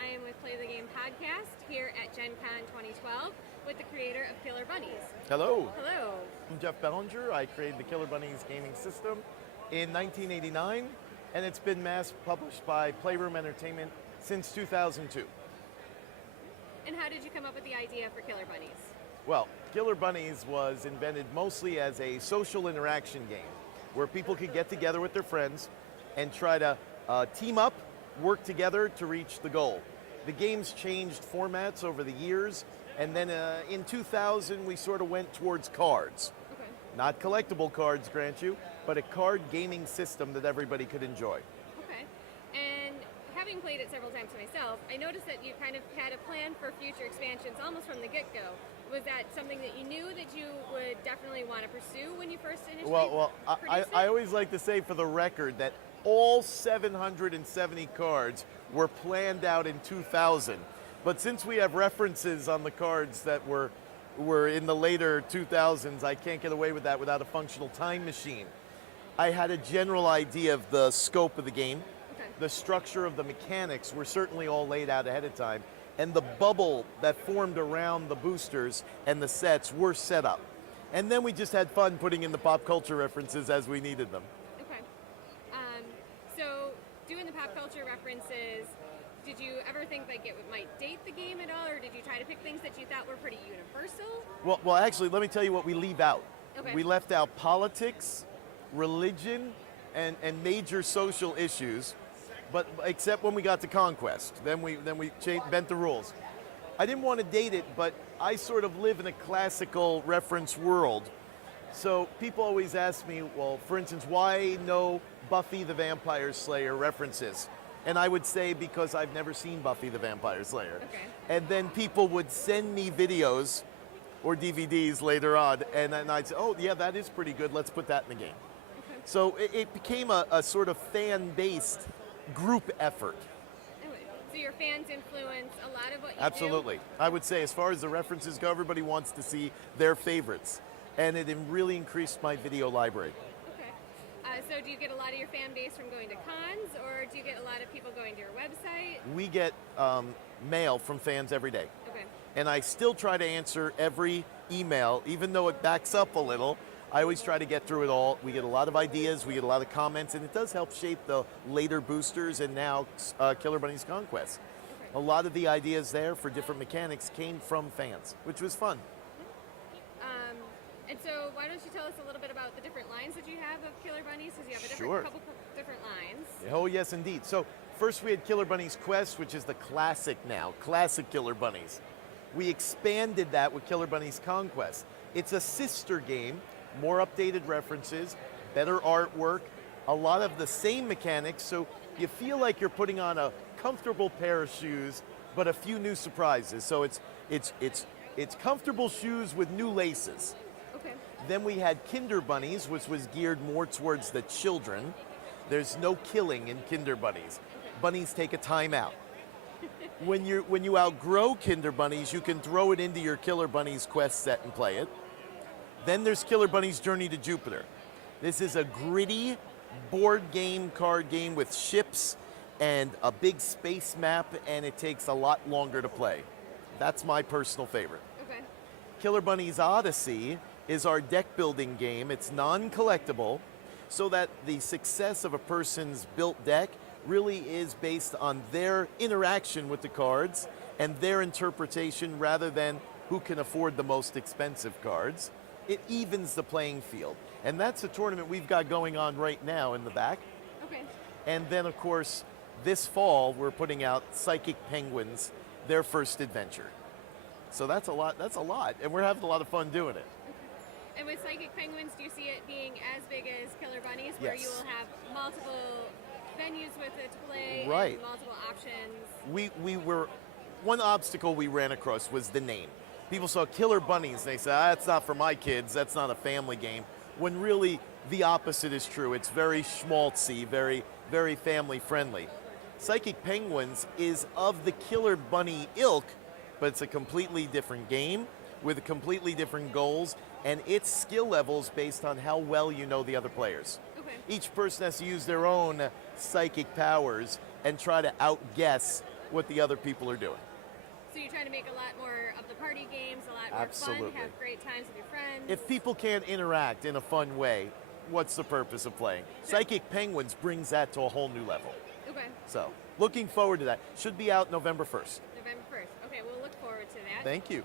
I am with Play the Game podcast here at Gen Con 2012 with the creator of Killer Bunnies. Hello. Hello. I'm Jeff Bellinger. I created the Killer Bunnies gaming system in 1989, and it's been mass published by Playroom Entertainment since 2002. And how did you come up with the idea for Killer Bunnies? Well, Killer Bunnies was invented mostly as a social interaction game where people could get together with their friends and try to team up, work together to reach the goal. The game's changed formats over the years, and then in 2000 we sort of went towards cards. Okay. Not collectible cards, grant you, but a card gaming system that everybody could enjoy. Okay. And having played it several times myself, I noticed that you kind of had a plan for future expansions almost from the get-go. Was that something that you knew that you would definitely want to pursue when you first initially produced it? I always like to say for the record that all 770 cards were planned out in 2000. But since we have references on the cards that were in the later 2000s, I can't get away with that without a functional time machine. I had a general idea of the scope of the game. Okay. The structure of the mechanics were certainly all laid out ahead of time. And the bubble that formed around the boosters and the sets were set up. And then we just had fun putting in the pop culture references as we needed them. Okay. So doing the pop culture references, did you ever think like it might date the game at all, or did you try to pick things that you thought were pretty universal? Well, actually, let me tell you what we leave out. Okay. We left out politics, religion, and major social issues, but except when we got to Conquest. Then we bent the rules. I didn't want to date it, but I sort of live in a classical reference world. So people always ask me, well, for instance, why no Buffy the Vampire Slayer references? And I would say because I've never seen Buffy the Vampire Slayer. Okay. And then people would send me videos or DVDs later on, and then I'd say, oh yeah, that is pretty good, let's put that in the game. Okay. So it became a sort of fan-based group effort. Anyway, so your fans influence a lot of what you Absolutely. do? I would say as far as the references go, everybody wants to see their favorites. And it really increased my video library. Okay. So do you get a lot of your fan base from going to cons, or do you get a lot of people going to your website? We get mail from fans every day. Okay. And I still try to answer every email, even though it backs up a little. I always try to get through it all. We get a lot of ideas, we get a lot of comments, and it does help shape the later boosters and now Killer Bunnies Conquest. Okay. A lot of the ideas there for different mechanics came from fans, which was fun. And so why don't you tell us a little bit about the different lines that you have of Killer Bunnies, because you have Sure. couple different lines. Oh, yes, indeed. So first we had Killer Bunnies Quest, which is the classic now, classic Killer Bunnies. We expanded that with Killer Bunnies Conquest. It's a sister game, more updated references, better artwork, a lot of the same mechanics, so you feel like you're putting on a comfortable pair of shoes, but a few new surprises. So it's comfortable shoes with new laces. Okay. Then we had Kinder Bunnies, which was geared more towards the children. There's no killing in Kinder Bunnies. Bunnies take a time out. When you outgrow Kinder Bunnies, you can throw it into your Killer Bunnies Quest set and play it. Then there's Killer Bunnies Journey to Jupiter. This is a gritty board game, card game with ships and a big space map, and it takes a lot longer to play. That's my personal favorite. Okay. Killer Bunnies Odyssey is our deck building game. It's non-collectible, so that the success of a person's built deck really is based on their interaction with the cards and their interpretation rather than who can afford the most expensive cards. It evens the playing field. And that's a tournament we've got going on right now in the back. Okay. And then, of course, this fall we're putting out Psychic Penguins, their first adventure. So that's a lot, and we're having a lot of fun doing it. And with Psychic Penguins, do you see it being as big as Killer Bunnies, where Yes. you will have multiple venues with it to play, Right. and multiple options? One obstacle we ran across was the name. People saw Killer Bunnies, and they said, that's not for my kids, that's not a family game. When really the opposite is true. It's very schmaltzy, very, very family friendly. Psychic Penguins is of the Killer Bunny ilk, but it's a completely different game with completely different goals, and its skill levels based on how well you know the other players. Okay. Each person has to use their own psychic powers and try to outguess what the other people are doing. So you're trying to make a lot more of the party games, a lot more Absolutely. fun, have great times with your friends. If people can't interact in a fun way, what's the purpose of playing? Psychic Penguins brings that to a whole new level. Okay. So, looking forward to that. Should be out November 1st. November 1st. Okay, we'll look forward to that. Thank you.